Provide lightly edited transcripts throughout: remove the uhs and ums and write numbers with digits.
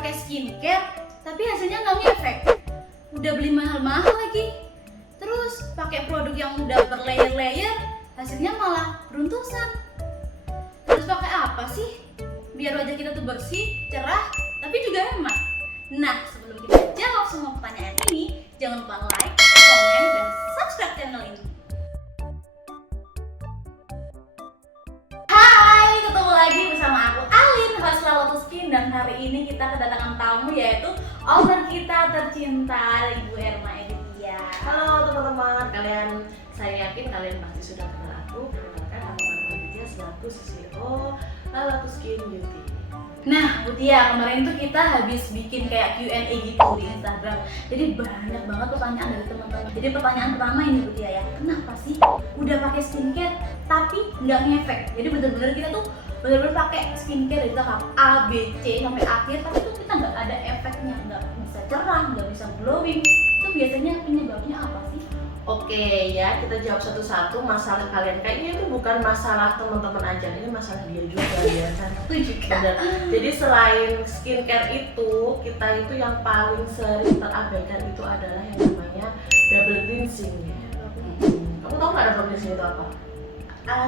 pakai skincare tapi hasilnya nggak ngefek. Udah beli mahal-mahal lagi. Terus pakai produk yang udah berlayer-layer, hasilnya malah beruntusan. Terus pakai apa sih? Biar wajah kita tuh bersih, cerah, tapi juga hemat. Nah, sebelum kita jawab semua pertanyaan ini, jangan lupa like, komen, dan subscribe channel ini. Hai, ketemu lagi bersama aku Alin, host Lotus Skin, dan hari ini kita kedatangan tamu yaitu owner kita tercinta, Ibu Erma Editya. Halo teman-teman, saya yakin kalian pasti sudah kenal aku. Perkenalkan, aku Erma Editya selaku CEO Lotus Skin Beauty. Nah, Bu Tia, kemarin tuh kita habis bikin kayak Q&A gitu di Instagram. Jadi banyak banget pertanyaan dari teman-teman. Jadi pertanyaan pertama ini Bu Tia ya, kenapa sih udah pakai skincare tapi nggak ngefek? Jadi bener-bener kita tuh bener-bener pakai skincare dari tahap A, B, C sampai akhir, tapi tuh kita nggak ada efeknya, nggak bisa cerah, nggak bisa glowing. Itu biasanya penyebabnya apa sih? Oke ya, kita jawab satu-satu masalah kalian. Kayaknya itu bukan masalah teman-teman aja, ini masalah dia juga ya kan. Itu juga. Bener. Jadi selain skincare itu, kita itu yang paling sering terabaikan itu adalah yang namanya double cleansing. Kamu tahu nggak double cleansing itu apa?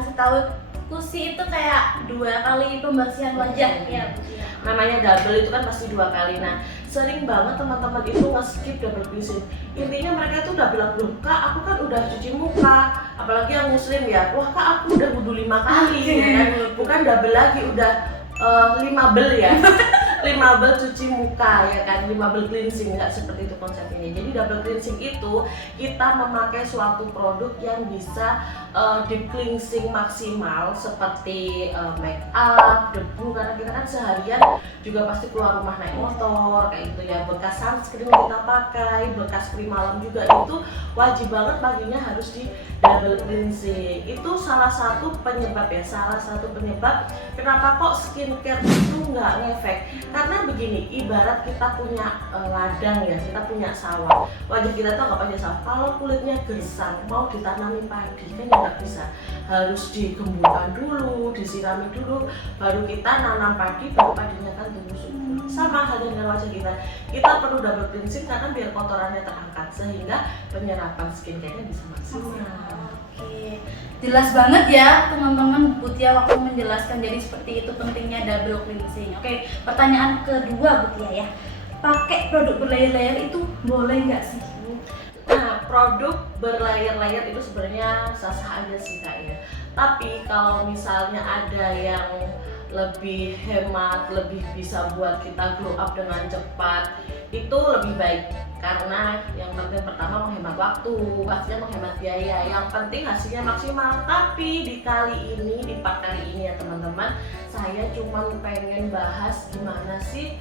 Setahu aku sih itu kayak 2 kali pembersihan wajah ya Bu Tia. Namanya double itu kan pasti 2 kali. Nah, sering banget teman-teman itu nge-skip double cleansing. Intinya mereka itu udah bilang, "Loh, Kak, aku kan udah cuci muka." Apalagi yang muslim ya. "Wah, Kak, aku udah wudu 5 kali." Ya kan? Bukan double lagi, udah 5 bel ya. 5 bel cuci muka ya kan, 5 bel cleansing, nggak seperti itu konsepnya. Jadi double cleansing itu kita memakai suatu produk yang bisa deep cleansing maksimal seperti make up, debu, karena kita kan seharian juga pasti keluar rumah naik motor kayak gitu ya, bekas sunscreen kita pakai, bekas krim malam juga, itu wajib banget paginya harus di double cleansing. Itu salah satu penyebab ya, salah satu penyebab kenapa kok skincare itu nggak ngefek. Karena begini, ibarat kita punya ladang ya, kita punya sawah, wajah kita tuh anggap aja sawah. Kalau kulitnya gersang, mau ditanami padi kan ya nggak bisa, harus digembulkan dulu, disirami dulu, baru kita nanam padi, baru padinya kan tumbuh subur. Sama halnya dengan wajah kita, kita perlu double cleansing karena biar kotorannya terangkat sehingga penyerapan skincare-nya bisa maksimal. Oke, jelas banget ya teman-teman, Bu Tia waktu menjelaskan. Jadi seperti itu pentingnya double cleansing. Oke, pertanyaan kedua Bu Tia ya, pakai produk berlayer-layer itu boleh nggak sih Bu? Nah, produk berlayer-layer itu sebenarnya sah-sah aja sih Kak ya. Tapi kalau misalnya ada yang lebih hemat, lebih bisa buat kita glow up dengan cepat, itu lebih baik. Karena yang penting pertama menghemat waktu, pastinya menghemat biaya. Yang penting hasilnya maksimal. Tapi di kali ini, di part kali ini ya teman-teman, saya cuma pengen bahas gimana sih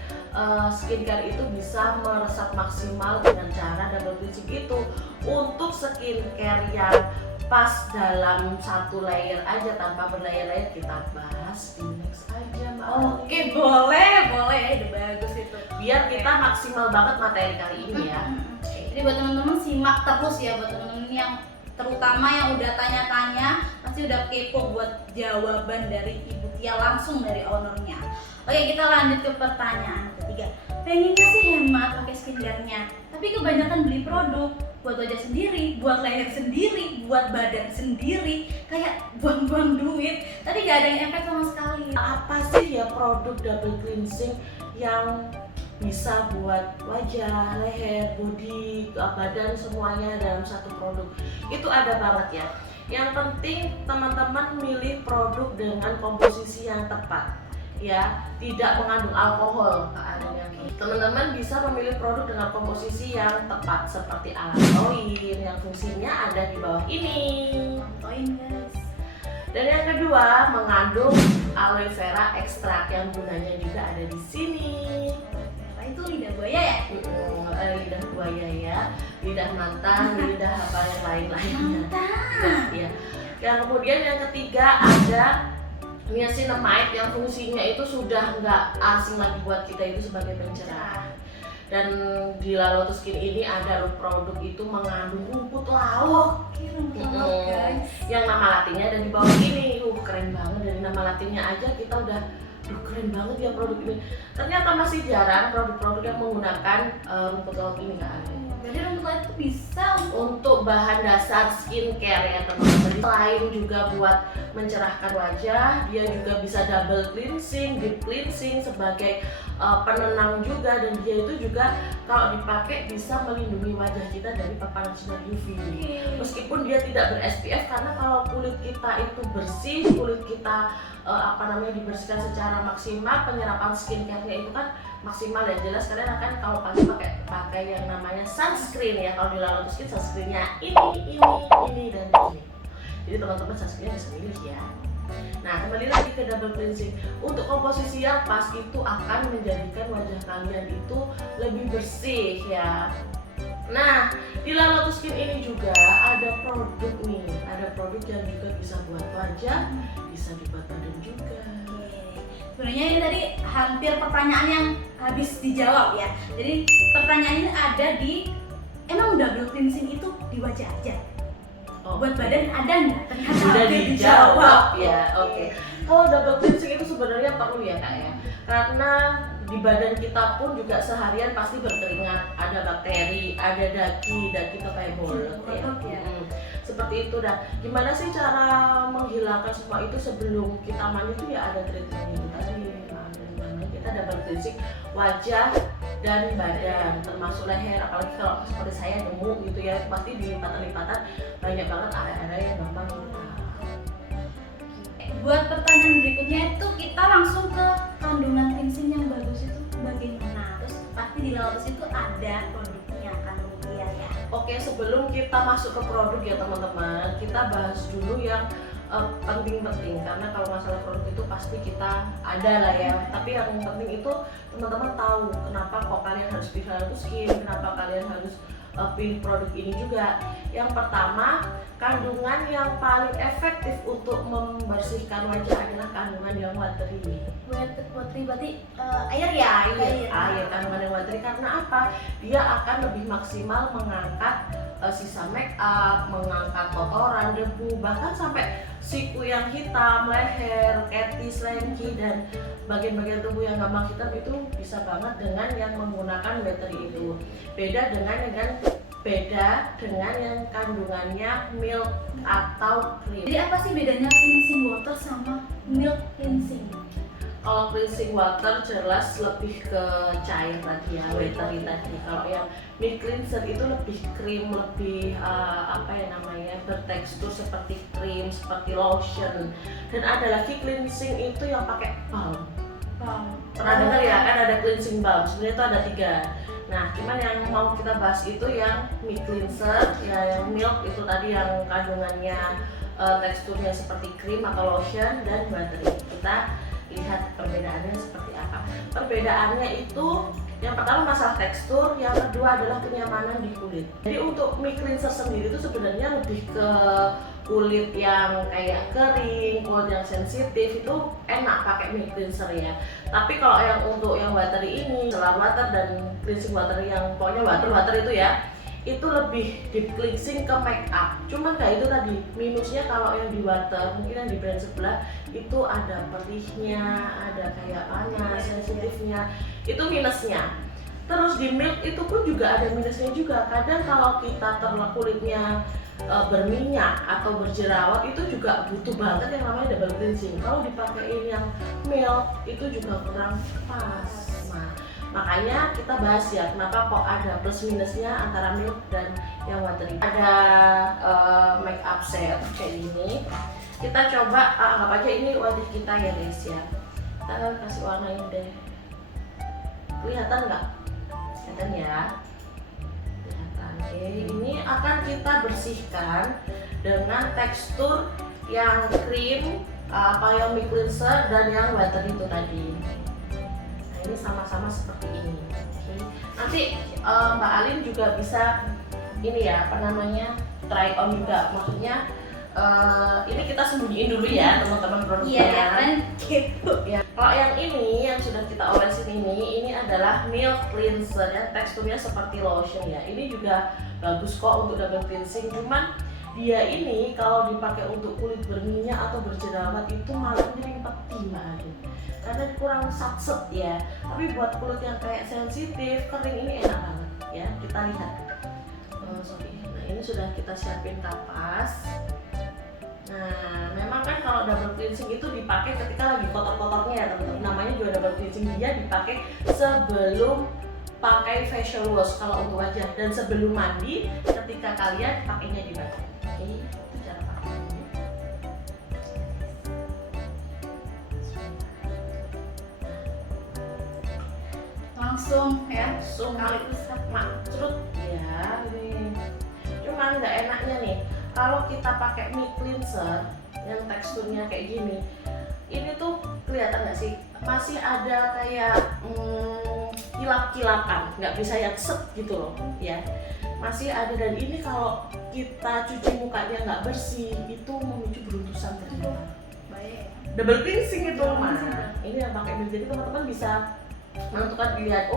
skincare itu bisa meresap maksimal dengan cara double cleansing itu. Untuk skincare yang pas dalam satu layer aja tanpa berlayer-layer, kita bahas di next aja Mbak. Oke, boleh, udah bagus itu. Biar kita maksimal banget materi kali ini ya. Jadi buat teman-teman simak terus ya, buat teman-teman yang terutama yang udah tanya-tanya, pasti udah kepo buat jawaban dari Ibu Tia langsung dari ownernya. Oke, kita lanjut ke pertanyaan ketiga. Pengennya sih hemat pakai skincare-nya, tapi kebanyakan beli produk buat wajah sendiri, buat leher sendiri, buat badan sendiri, kayak buang-buang duit, tapi gak ada yang efek sama sekali. Apa sih ya produk double cleansing yang bisa buat wajah, leher, body, badan semuanya dalam satu produk? Itu ada banget ya. Yang penting teman-teman milih produk dengan komposisi yang tepat ya, tidak mengandung alkohol. Teman-teman bisa memilih produk dengan komposisi yang tepat seperti allantoin yang fungsinya ada di bawah ini. Contohin guys. Dan yang kedua, mengandung aloe vera ekstrak yang gunanya juga ada di sini. Itu lidah buaya ya? Lidah buaya ya, lidah mantan, lidah apa yang lain-lainnya. Ya. Yang kemudian yang ketiga ada niacinamide yang fungsinya itu sudah nggak asing lagi buat kita, itu sebagai pencerah. Dan di Lotus Skin ini ada produk itu mengandung rumput laut. Oke, rumput laut guys. Yang nama latinnya ada di bawah ini. Keren banget, dari nama latinnya aja kita udah duh keren banget ya produk ini. Ternyata masih jarang produk-produk yang menggunakan rumput laut ini Kak Ale. Jadi rumput laut itu bisa Untuk bahan dasar skincare ya teman-teman. Selain juga buat mencerahkan wajah, dia juga bisa double cleansing, deep cleansing sebagai penenang juga, dan dia itu juga kalau dipakai bisa melindungi wajah kita dari paparan sinar UV. Meskipun dia tidak ber-SPF, karena kalau kulit kita itu bersih, kulit kita dibersihkan secara maksimal, penyerapan skincare-nya itu kan maksimal ya. Jelas kalian akan kalau pagi pakai yang namanya sunscreen ya. Kalau di Lala Skin sunscreennya ini dan ini. Jadi teman-teman sunscreennya bisa milih ya. Nah, kembali lagi ke double cleansing. Untuk komposisi yang pas itu akan menjadikan wajah kalian itu lebih bersih ya. Nah, di Lala Skin ini juga ada produk nih. Ada produk yang juga bisa buat wajah, bisa dibuat badan juga. Sebenarnya ini tadi hampir pertanyaan yang habis dijawab ya. Jadi pertanyaan ini ada di emang double cleansing itu di wajah aja? Buat badan ada nggak? Ternyata Sudah hampir dijawab ya. Oke. Kalau double cleansing itu sebenarnya perlu ya Kak ya. Karena di badan kita pun juga seharian pasti berkeringat, ada bakteri, ada daki itu kayak bolot ya. Seperti itu dah. Gimana sih cara menghilangkan semua itu sebelum kita mandi itu ya ada treatment itu tadi. Nah, kita double cleansing wajah dan badan, termasuk leher. Apalagi kalau seperti saya nemu gitu ya, pasti di lipatan-lipatan banyak banget area-area yang gampang hilang. Buat pertanyaan berikutnya itu kita langsung ke kandungan cleansing yang bagus itu bagaimana? Terus pasti di Lala itu ada produknya kandung dia ya. Oke, sebelum kita masuk ke produk ya teman-teman, kita bahas dulu yang penting-penting, karena kalau masalah produk itu pasti kita ada lah ya. Tapi yang penting itu teman-teman tahu kenapa kok kalian harus pilih Lala Skin, kenapa kalian harus pilih produk ini juga. Yang pertama, kandungan yang paling efektif untuk membersihkan wajah adalah kandungan yang watery. Watery berarti air ya? Air, kandungan yang watery. Karena apa? Dia akan lebih maksimal mengangkat sisa make up, mengangkat kotoran, debu, bahkan sampai siku yang hitam, leher, ketis, lengki, dan bagian-bagian tubuh yang gampang hitam itu bisa banget dengan yang menggunakan watery itu. Beda dengan yang kandungannya milk atau cream. Jadi apa sih bedanya cleansing water sama milk cleansing? Kalau cleansing water jelas lebih ke cair tadi ya, watery tadi. Kalau yang milk cleanser itu lebih krim, lebih bertekstur seperti krim, seperti lotion. Dan ada lagi cleansing itu yang pakai balm. Pernah dengar ya kan ada cleansing balm. Sebenarnya itu ada 3. Nah, cuman yang mau kita bahas itu yang milk cleanser, ya yang milk itu tadi yang kandungannya teksturnya seperti krim atau lotion, dan watery. Kita lihat perbedaannya seperti apa. Perbedaannya itu yang pertama masalah tekstur, yang kedua adalah kenyamanan di kulit. Jadi untuk milk cleanser sendiri itu sebenarnya lebih ke kulit yang kayak kering, kulit yang sensitif itu enak pakai milk cleanser ya. Tapi kalau yang untuk yang watery ini, setelah water dan cleansing water yang pokoknya water itu ya, itu lebih deep cleansing ke make up. Cuman kayak itu tadi minusnya kalau yang di water, mungkin yang di brand sebelah itu ada perihnya, ada kayak panas, sensitifnya, itu minusnya. Terus di milk itu pun juga ada minusnya juga. Kadang kalau kita kulitnya berminyak atau berjerawat itu juga butuh banget yang namanya double cleansing. Kalau dipakein yang milk itu juga kurang pas. Nah, makanya kita bahas ya kenapa kok ada plus minusnya antara milk dan yang watery. Ada make up set kayak gini. Kita coba anggap aja ini wajah kita ya guys ya. Kita kasih warnain deh. Kelihatan nggak? Kelihatan ya. Ini akan kita bersihkan dengan tekstur yang krim, yang milk cleanser dan yang water itu tadi. Nah, ini sama-sama seperti ini. Nanti Mbak Alin juga bisa ini ya, try on juga. Maksudnya ini kita sembunyiin dulu ya teman-teman produknya. Iya kan, kepo. Ya. Kalau yang ini yang sudah kita olesin ini adalah milk cleanser ya, teksturnya seperti lotion ya. Ini juga bagus kok untuk double cleansing. Cuman dia ini kalau dipakai untuk kulit berminyak atau berjerawat itu malah nyerimpet Mbak Adin, karena kurang satset ya. Tapi buat kulit yang kayak sensitif, kering ini enak banget ya. Kita lihat. Nah ini sudah kita siapin kapas. Nah memang kan kalau double cleansing itu dipakai ketika lagi kotor-kotornya ya teman-teman. Namanya juga double cleansing, dia dipakai sebelum pakai facial wash kalau untuk wajah, dan sebelum mandi ketika kalian pakainya di badan. Oke, itu cara pakainya. Langsung ya, Langsung kali usap. macrut ya nih. Cuman nggak enaknya nih kalau kita pakai mic cleanser yang teksturnya kayak gini, ini tuh kelihatan nggak sih masih ada kayak kilap-kilapan, nggak bisa yang set gitu loh ya, masih ada. Dan ini kalau kita cuci mukanya nggak bersih itu memicu beruntusan ternyata. Baik. Double cleansing itu Double mah cleansing. ini yang pakai mic, jadi teman-teman bisa menentukan dilihat.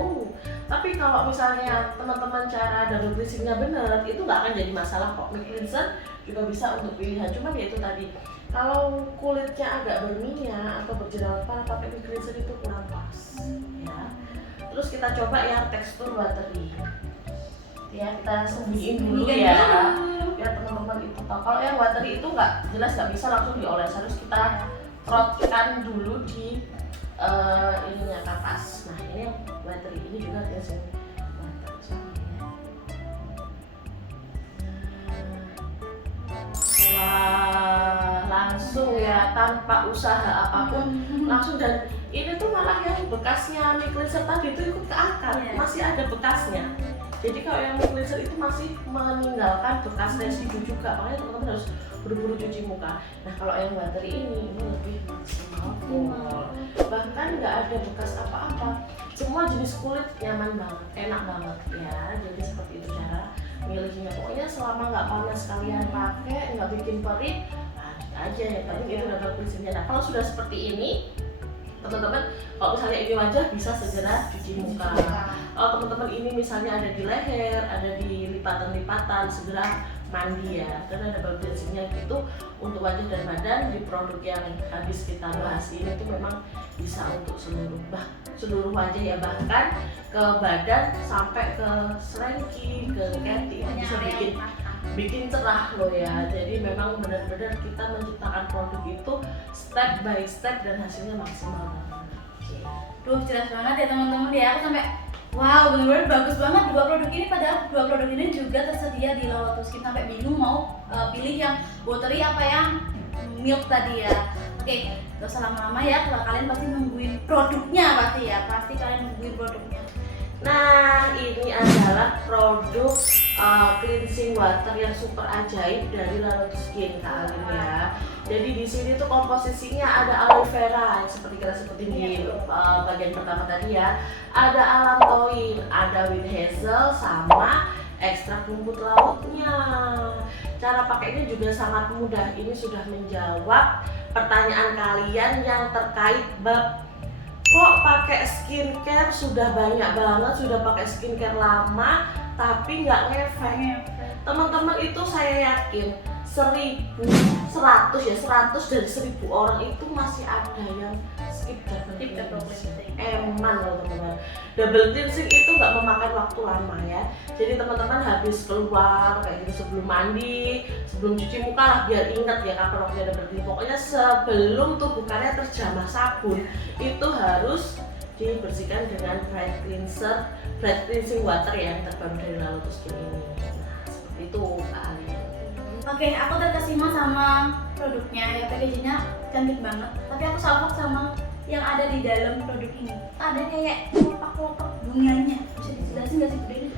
Tapi kalau misalnya teman-teman cara double cleansingnya bener, itu nggak akan jadi masalah kok. Mic cleanser juga bisa untuk pilihan, cuma ya itu tadi, kalau kulitnya agak berminyak atau berjerawat parah, pakai mic cleanser itu kurang pas ya. Terus kita coba yang tekstur watery ya, kita sembunyiin dulu ya biar teman-teman itu tahu. Kalau yang watery itu nggak jelas, nggak bisa langsung dioles, harus kita frotkan dulu di ininya kapas. Nah ini yang watery, ini juga cleansing water sama ya. Wah, langsung ya tanpa usaha apapun langsung. Dan ini tuh malah yang bekasnya mic cleanser tadi itu ikut keangkat, masih ada bekasnya. Jadi kalau yang mic cleanser itu masih meninggalkan bekas residu juga, makanya teman-teman harus buru-buru cuci muka. Nah kalau yang watery ini lebih maksimal, bahkan nggak ada bekas apa-apa, semua jenis kulit nyaman banget, enak banget ya. Jadi seperti itu cara milihnya. Pokoknya selama nggak panas kalian pakai, nggak bikin perih, lanjut aja ya. Tapi itu double cleansingnya. Nah kalau sudah seperti ini teman-teman, kalau misalnya ini wajah bisa segera cuci muka. Kalau teman-teman ini misalnya ada di leher, ada di lipatan-lipatan, segera mandi ya, karena double cleansingnya itu untuk wajah dan badan. Di produk yang habis kita bahas ini tuh memang bisa untuk seluruh wajah ya, bahkan ke badan sampai ke selengki, ke keti, bisa bikin cerah loh ya. Jadi memang benar-benar kita menciptakan produk itu step by step dan hasilnya maksimal banget. Duh jelas banget ya teman-teman ya, aku sampai wow, benar-benar bagus banget dua produk ini. Padahal dua produk ini juga tersedia di Loloto Skin, sampai bingung mau pilih yang watery apa yang milk tadi ya. Oke, gak usah lama-lama ya, kalau kalian pasti nungguin produknya pasti kalian nungguin produknya. Nah ini adalah produk cleansing water yang super ajaib dari Loloto Skin kali ini ya. Jadi di sini tuh komposisinya ada aloe vera seperti kita sebutin di bagian pertama tadi ya. Ada allantoin, ada wild hazel, sama ekstrak rumput lautnya. Cara pakainya juga sangat mudah. Ini sudah menjawab pertanyaan kalian yang terkait bab kok pakai skincare sudah banyak banget, sudah pakai skincare lama tapi nggak ngefek. Teman-teman itu saya yakin 100 dari 1000 orang itu masih ada yang skip double cleansing. Eman loh teman-teman. Double cleansing itu nggak memakan waktu lama ya. Jadi teman-teman habis keluar kayak gitu sebelum mandi, sebelum cuci muka lah, biar ingat ya kapan waktunya double cleansing. Pokoknya sebelum tubuh kalian terjamah sabun itu harus dibersihkan dengan bright cleansing water yang terbaru dari Loloto Skin ini. Nah seperti itu Kak Ali. Oke, aku terkesima sama produknya ya, packagingnya cantik banget. Tapi aku salvok sama yang ada di dalam produk ini. Ada kayak kelopak-kelopak bunganya. Bisa dijelasin nggak sih Bu Deni?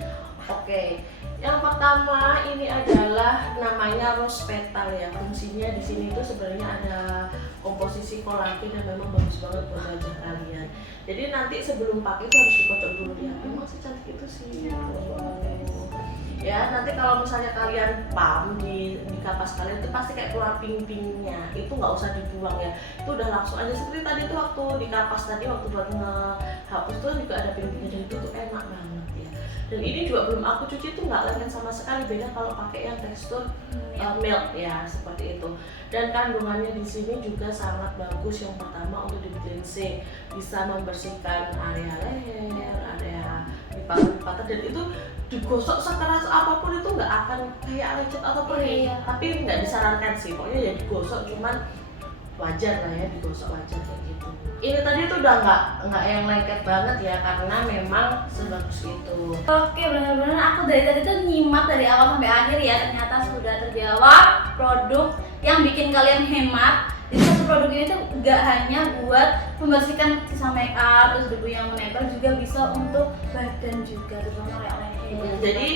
Oke, yang pertama ini adalah namanya rose petal ya. Fungsinya di sini itu sebenarnya ada komposisi kolagen dan memang bagus banget buat wajah kalian. Jadi nanti sebelum pakai itu harus dikocok dulu ya. Memang secantik itu sih. Ya nanti kalau misalnya kalian pam di kapas kalian itu pasti kayak keluar ping-pingnya, itu nggak usah dibuang ya, itu udah langsung aja seperti tadi tuh waktu di kapas tadi waktu buat ngehapus tuh juga ada ping-pingnya, jadi itu tuh enak banget ya. Dan ini juga belum aku cuci tuh nggak lengket sama sekali, beda kalau pakai yang tekstur milk ya seperti itu. Dan kandungannya di sini juga sangat bagus. Yang pertama untuk deep cleansing, bisa membersihkan area leher, area lipatan, dan itu digosok sekeras apapun itu nggak akan kayak lecet atau perih. Tapi nggak disarankan sih, pokoknya ya digosok, cuman wajar lah ya digosok, wajar kayak gitu. Ini tadi tuh udah nggak yang lengket banget ya, karena memang sebagus itu. Oke, benar-benar aku dari tadi tuh nyimak dari awal sampai akhir ya, ternyata sudah terjawab produk yang bikin kalian hemat. Jadi satu produk ini tuh nggak hanya buat membersihkan sisa make up, terus debu yang menempel, juga bisa untuk badan juga, terutama kayak leher. Jadi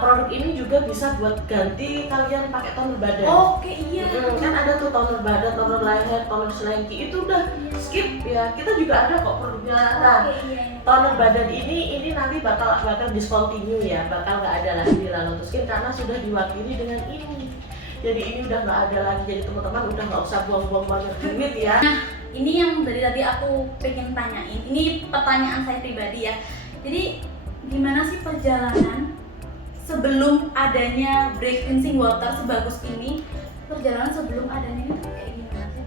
produk ini juga bisa buat ganti kalian pakai toner badan. Oke, iya. Kan ada tuh toner badan, toner leher, toner selengki, itu udah skip ya. Kita juga ada kok produknya. Nah, toner badan ini nanti bakal discontinue ya, bakal nggak ada lagi di Laloto Skin karena sudah diwakili dengan ini. Jadi ini udah nggak ada lagi, jadi teman-teman udah nggak usah buang-buang banyak duit ya. Nah, ini yang dari tadi aku pengen tanyain. Ini pertanyaan saya pribadi ya. Jadi gimana sih perjalanan sebelum adanya break cleansing water sebagus ini? Perjalanan sebelum adanya itu kayak gimana sih?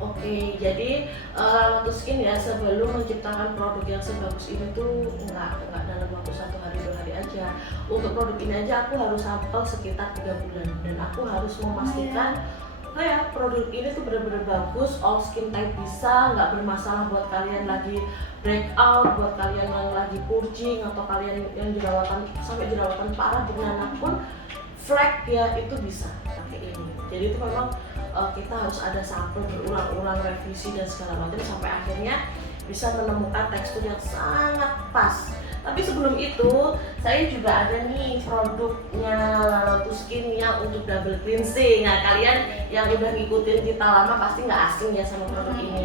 Oke, jadi Laloto Skin ya sebelum menciptakan produk yang sebagus ini tuh nggak dalam waktu 1 hari 2 hari aja. Untuk produk ini aja aku harus sampel sekitar 3 bulan, dan aku harus memastikan produk ini tuh benar-benar bagus, all skin type bisa, nggak bermasalah buat kalian lagi breakout, buat kalian yang lagi purging, atau kalian yang jerawatan sampai jerawatan parah dimanapun, flek ya itu bisa pakai ini. Jadi itu memang kita harus ada sampel berulang-ulang, revisi dan segala macam sampai akhirnya bisa menemukan tekstur yang sangat pas. Tapi sebelum itu saya juga ada nih produknya Laloto Skin yang untuk double cleansing. Nah, kalian yang udah ngikutin kita lama pasti nggak asing ya sama produk ini.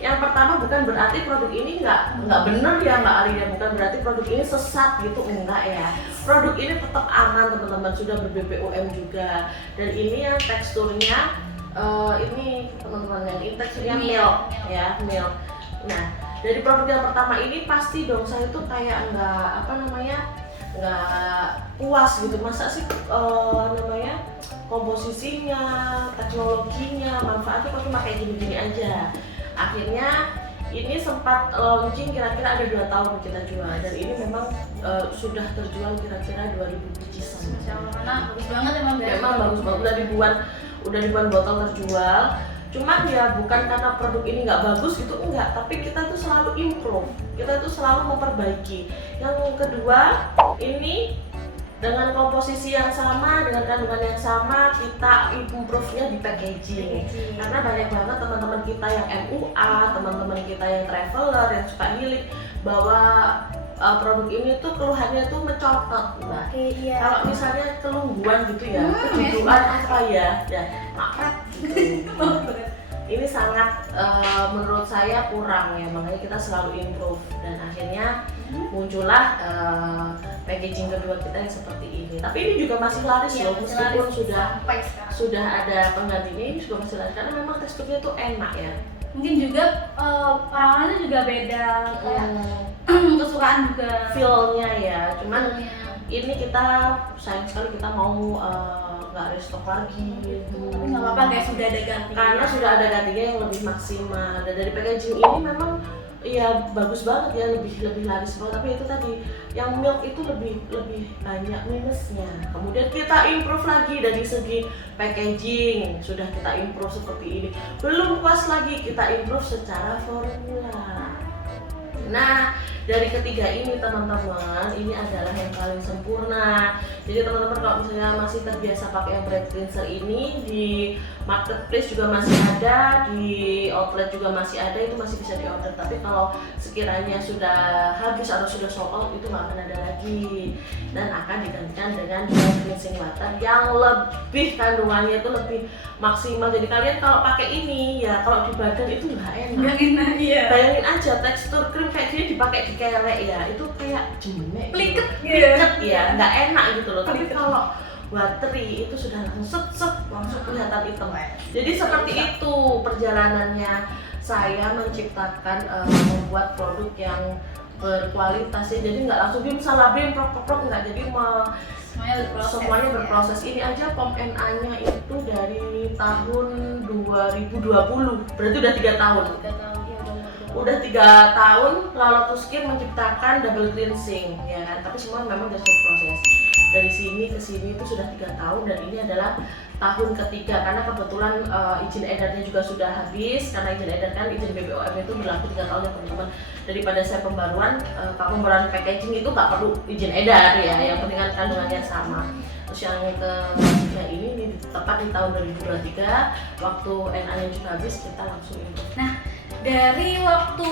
Yang pertama, bukan berarti produk ini nggak bener ya Mbak Ali ya, bukan berarti produk ini sesat gitu, enggak ya. Produk ini tetap aman teman-teman, sudah ber-BPOM juga, dan ini yang teksturnya ini teman-teman, yang ini teksturnya milk ya, milk. Nah, dari produk yang pertama ini pasti dong saya tuh kayak nggak puas gitu, masa sih komposisinya, teknologinya, manfaatnya kok cuma kayak gini-gini aja. Akhirnya ini sempat launching kira-kira ada 2 tahun kita jual, dan ini memang sudah terjual kira-kira 2000 biji. Karena bagus banget emang bagus banget, udah ribuan botol terjual. Cuman ya bukan karena produk ini nggak bagus gitu, enggak, tapi kita tuh selalu improve, kita tuh selalu memperbaiki. Yang kedua, ini dengan komposisi yang sama, dengan kandungan yang sama, kita improve-nya di packaging. Karena banyak banget teman-teman kita yang MUA, teman-teman kita yang traveler, yang suka healing, bahwa produk ini tuh keluhannya tuh mencolok, Mbak. Kalau misalnya kelungguan gitu ya, kejujuran apa ya makret gitu. Ini sangat menurut saya kurang ya, makanya kita selalu improve, dan akhirnya muncullah packaging kedua kita yang seperti ini. Tapi ini juga masih laris loh, meskipun sudah ada penggantinya, ini juga masih laris karena memang teksturnya tuh enak ya. Mungkin juga orang-orangnya juga beda, kayak kesukaan juga, feel-nya ya. Cuman ini kita sayang sekali kita mau nggak restock lagi gitu. Nggak apa-apa guys, sudah ada ganti. Karena sudah ada gantinya yang lebih maksimal. Dan dari packaging ini memang ya bagus banget ya, lebih laris banget. Tapi itu tadi yang milk itu lebih banyak minusnya. Kemudian kita improve lagi dari segi packaging, sudah kita improve seperti ini. Belum puas lagi, kita improve secara formula. Nah, dari ketiga ini teman-teman, ini adalah yang paling sempurna. Jadi teman-teman kalau misalnya masih terbiasa pakai yang breath cleanser ini, di marketplace juga masih ada, di outlet juga masih ada, itu masih bisa diorder. Tapi kalau sekiranya sudah habis atau sudah sold out, itu nggak akan ada lagi, dan akan digantikan dengan breath cleansing water yang lebih kandungannya itu lebih maksimal. Jadi kalian kalau pakai ini ya, kalau di badan itu nggak enak. Bayangin aja tekstur krim kayak gini dipakai di kelek ya, itu kayak jemek, pliket ya, nggak enak gitu loh. Tapi kalau watery itu sudah langsung langsung kelihatan hitam. Jadi seperti itu perjalanannya saya menciptakan membuat produk yang berkualitas ya, jadi nggak langsung salah prok nggak, jadi semuanya berproses. Ini aja POM NA-nya itu dari tahun 2020, berarti udah 3 tahun. Udah 3 tahun Lalotus Skin menciptakan double cleansing ya kan, tapi semua memang dari proses. Dari sini ke sini itu sudah 3 tahun dan ini adalah tahun ketiga karena kebetulan izin edarnya juga sudah habis, karena izin edar kan izin BPOM itu berlaku 3 tahun ya teman-teman. Daripada saya pembaruan packaging itu nggak perlu izin edar ya, yang penting kan kandungannya sama. Terus yang ketiga ini tepat di tahun 2023 waktu NA-nya juga habis, kita langsung ini. Nah, dari waktu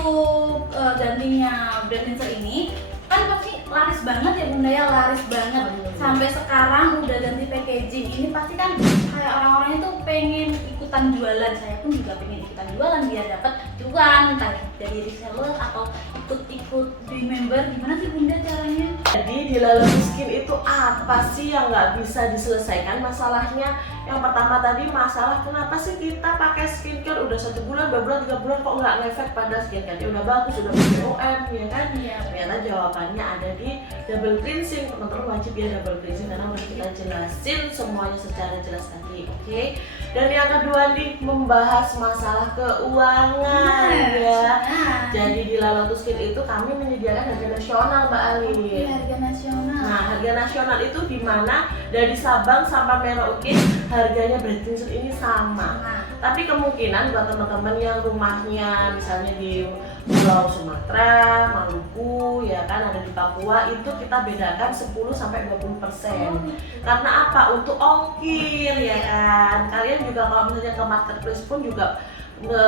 gantinya brand cleanser ini kan pasti laris banget ya Bunda ya, laris banget. Sampai sekarang udah ganti packaging, ini pasti kan kayak orang-orang itu pengen ikutan jualan. Saya pun juga pengen ikutan jualan biar dapat cuan, entah dari reseller atau ikut di member. Gimana sih Bunda caranya? Jadi di Lalotus Skin itu apa sih yang nggak bisa diselesaikan masalahnya? Yang pertama tadi masalah kenapa sih kita pakai skincare udah 1 bulan, 2 bulan, 3 bulan kok nggak ngefek pada skincare udah bagus, udah BPOM ya kan? Iya. Ternyata jawabannya ada di double cleansing. Teman-teman wajib ya double cleansing karena udah kita jelasin semuanya secara jelas tadi, oke? Dan yang kedua nih membahas masalah keuangan ya. Jadi di Lalotus Skin itu kami menyediakan harga nasional Mbak Ali. Harga nasional. Nah, harga nasional itu di mana dari Sabang sampai Merauke harganya brand cleanser ini sama. Tapi kemungkinan buat teman-teman yang rumahnya misalnya di Pulau Sumatera, Maluku, ya kan ada di Papua, itu kita bedakan 10-20%. Karena apa? Untuk ongkir ya kan. Kalian juga kalau misalnya ke marketplace pun juga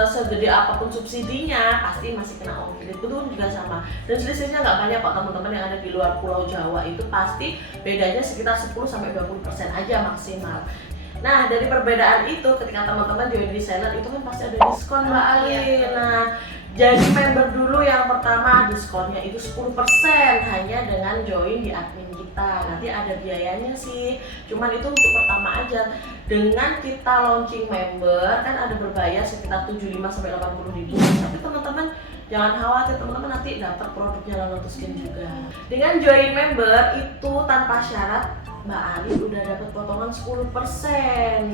segede apapun subsidinya pasti masih kena ongkir, itu pun juga sama. Dan selisihnya nggak banyak kok teman-teman yang ada di luar Pulau Jawa, itu pasti bedanya sekitar 10-20% aja maksimal. Nah, dari perbedaan itu ketika teman-teman join reseller itu kan pasti ada diskon Mbak Ali. Nah, jadi member dulu yang pertama diskonnya itu 10% hanya dengan join di admin kita. Nanti ada biayanya sih, cuman itu untuk pertama aja. Dengan kita launching member kan ada berbayar sekitar 75-80 ribu. Tapi teman-teman jangan khawatir, teman-teman nanti dapat produknya Lalotus Skin juga. Dengan join member itu tanpa syarat Mbak Ali udah dapat potongan 10%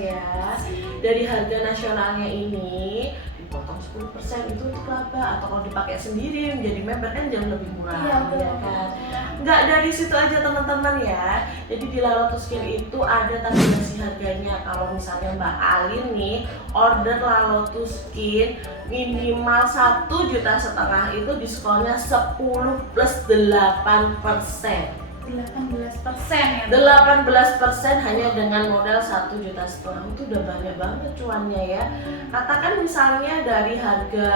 ya. Dari harga nasionalnya ini dipotong 10% itu untuk laba, atau kalau dipakai sendiri menjadi member kan jauh lebih murah ya kan. Nggak dari situ aja teman-teman ya. Jadi di Lalotus Skin itu ada tabulasi harganya. Kalau misalnya Mbak Ali nih order Lalotus Skin minimal 1,5 juta itu diskonnya 10 plus 8%. 18% ya. 18% hanya dengan modal 1,5 juta, itu udah banyak banget cuannya ya. Katakan misalnya dari harga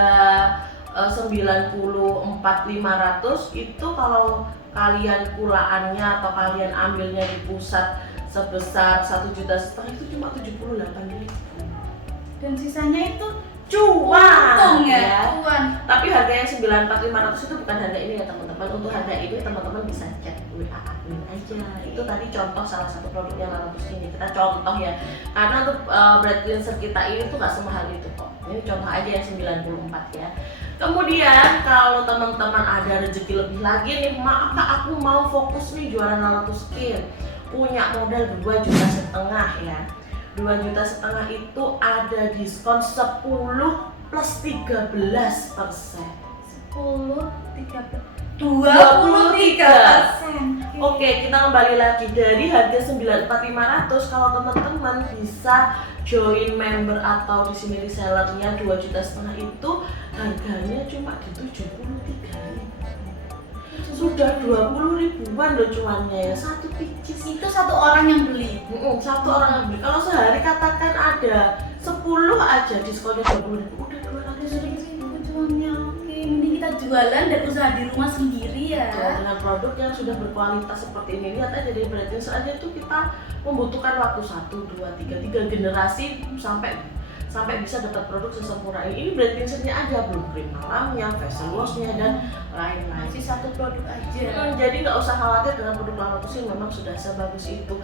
94.500 itu kalau kalian pulaannya atau kalian ambilnya di pusat sebesar 1,5 juta itu cuma 78.000. Dan sisanya itu cuan untung ya, cuan. Tapi harga yang 94.500 itu bukan harga ini ya teman-teman. Untuk harga ini teman-teman bisa cek WA admin aja. Itu tadi contoh salah satu produknya Lalotus ini. Kita contoh ya. Karena untuk brand cleanser kita ini tuh nggak semahal itu kok. Ini contoh aja yang 94 ya. Kemudian kalau teman-teman ada rezeki lebih lagi nih, maka aku mau fokus nih jualan Lalotus Skin. Punya modal 2,5 juta ya. 2,5 juta itu ada diskon 10 plus 13%. 23%. Oke, kita kembali lagi dari harga 94.500. Kalau teman-teman bisa join member atau di sini resellernya 2,5 juta itu harganya cuma di 73.000. Sudah 20 ribuan loh cuannya ya, satu picis. Itu satu orang yang beli. Satu orang yang beli. Kalau sehari katakan ada 10 aja diskonnya 20 ribu, udah 200 ribu cuannya. Oke, mending kita jualan dan usaha di rumah sendiri ya. Dengan produk yang sudah berkualitas seperti ini, lihat aja dari brand cleanser aja itu kita membutuhkan waktu 1, 2, 3 generasi sampai bisa dapat produk sesempurna ini. Brand cleansernya aja, belum krim malamnya, facial washnya dan lain-lain. Masih satu produk aja. Jadi nggak usah khawatir dengan produk Lalotus yang memang sudah sebagus itu.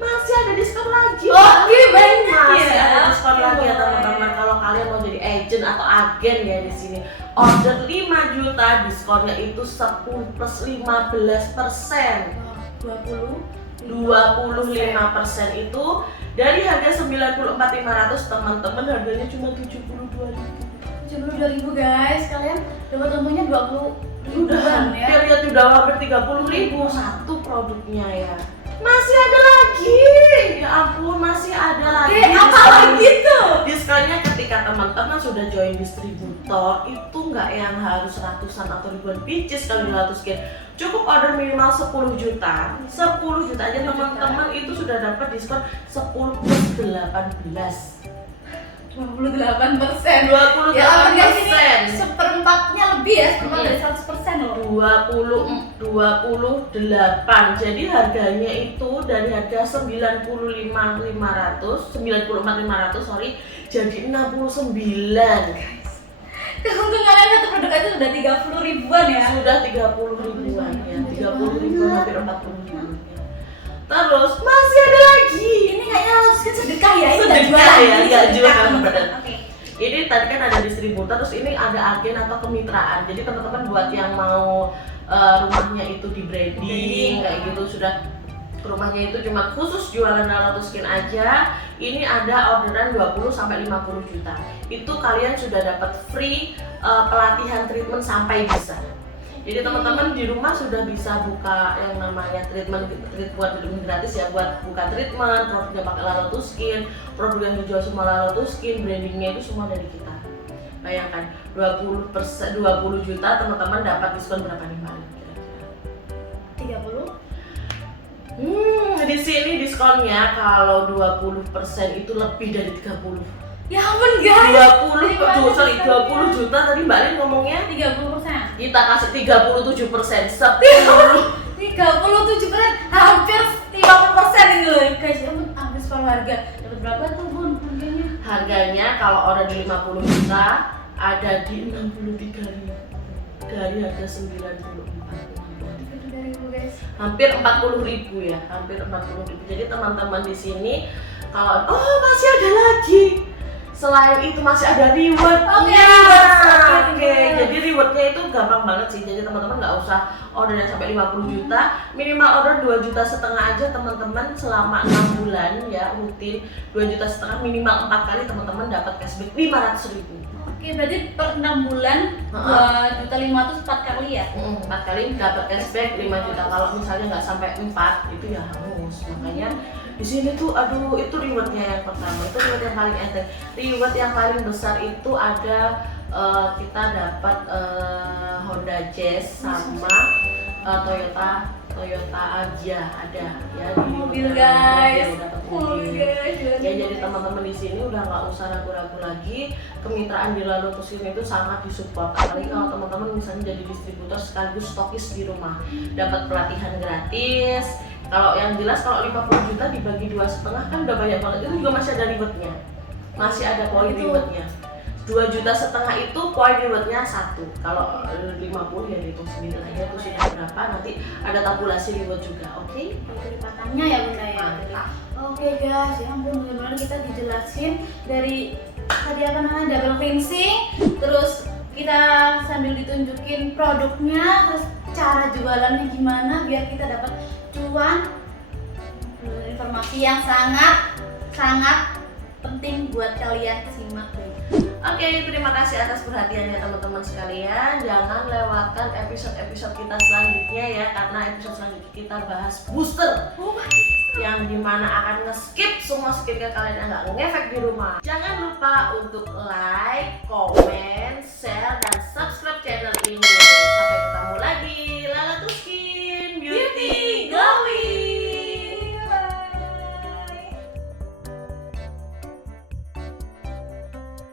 Masih ada diskon lagi. Oke, banyak Masih ya. ada diskon lagi ya Boleh. teman-teman. Kalau kalian mau jadi agent atau agen ya di sini, order 5 juta diskonnya itu 10 plus 15%. 25% itu dari harga 94.500 teman-teman, harganya cuma 72.000 guys. Kalian dapat untungnya 20 udah ribuan ya. hampir udah hampir 30.000 satu produknya ya. Masih ada lagi, ya ampun, masih ada lagi. Oke, apa lagi tuh? Diskonnya ketika teman-teman sudah join distributor itu nggak yang harus ratusan atau ribuan pieces kalau di Lotus Skin. Cukup order minimal 10 juta. 10 juta aja teman-teman itu sudah dapat diskon 10 plus 18. 28%. 28%. Ya ampun guys, ini seperempatnya lebih ya, seperempat dari 100% loh. 28. Jadi harganya itu dari harga 94.500 sorry, jadi 69. Keuntungannya satu produk itu udah 30 ribuan ya. Sudah 30 ribuan ya, 30 ribuan hampir 40 ribuan ya. Terus masih ada lagi. Ini kayaknya Lotus Skin sedekah ya, ini nggak Sedekah jualan, ya, ini nggak sedekah. jualan, bener. Oke. Ini tadi kan ada distributor, terus ini ada agen atau kemitraan. Jadi teman-teman buat yang mau rumahnya itu di branding kayak gitu, sudah rumahnya itu cuma khusus jualan Lotus Skin aja, ini ada orderan 20 sampai 50 juta. Itu kalian sudah dapat free pelatihan treatment sampai bisa. Jadi teman-teman di rumah sudah bisa buka yang namanya treatment buat gratis ya, buat buka treatment, produknya pakai Lotus Skin, produk yang dijual semua Lotus Skin, brandingnya itu semua dari kita. Bayangkan 20 juta teman-teman dapat diskon berapa nih Mbak? 30? Di sini diskonnya kalau 20% itu lebih dari 30. Ya ampun guys. 20 juta tadi Mbak Lin ngomongnya 30%. kita kasih 37%, 37%, hampir 50% ini loh guys. Ya ampun, hampir separuh harga. Dapat berapa tuh Bun harganya? Harganya kalau order di 50 juta ada di 63.000 dari harga 94. Guys. Hampir 40.000 ya, hampir 40.000. Jadi teman-teman di sini kalau masih ada lagi. Selain itu masih ada reward. Oke. Jadi rewardnya itu gampang banget sih. Jadi teman-teman nggak usah order yang sampai 50 juta, minimal order 2,5 juta aja teman-teman selama 6 bulan ya rutin 2,5 juta minimal 4 kali teman-teman dapat cashback 500.000. Oke, berarti per 6 bulan 2.500.000 4 kali ya? 4 kali dapat cashback 5 juta. Kalau misalnya nggak sampai 4 itu ya hangus. Makanya di sini tuh itu rewardnya yang pertama, itu reward yang paling enteng. Reward yang paling besar itu ada kita dapat Honda Jazz sama Toyota Agya ada ya di mobil guys. dapat Mobil mobil. guys. Ya jadi teman-teman di sini udah nggak usah ragu-ragu lagi, kemitraan di Lotus Skin itu sangat disupport. Apalagi kalau teman-teman misalnya jadi distributor sekaligus stokis di rumah, dapat pelatihan gratis. Kalau yang jelas kalau 50 juta dibagi 2,5 kan udah banyak banget. Itu juga masih ada rewardnya, masih ada poin rewardnya. 2,5 juta itu poin rewardnya 1. Kalau 50 ya dihitung sendiri aja itu sudah berapa, nanti ada tabulasi reward juga. Oke? Kelipatannya ya Bunda ya. Oke guys, ya ampun benar-benar kita dijelasin dari tadi apa namanya double cleansing, terus kita sambil ditunjukin produknya, terus cara jualannya gimana biar kita dapat cuan. Informasi yang sangat penting buat kalian simak deh. Oke, terima kasih atas perhatiannya teman-teman sekalian. Jangan lewatkan episode-episode kita selanjutnya ya, karena episode selanjutnya kita bahas booster yang dimana akan nge-skip semua skincare kalian yang nggak ngefek di rumah. Jangan lupa untuk like, comment, share, dan subscribe channel ini. Sampai ketemu lagi.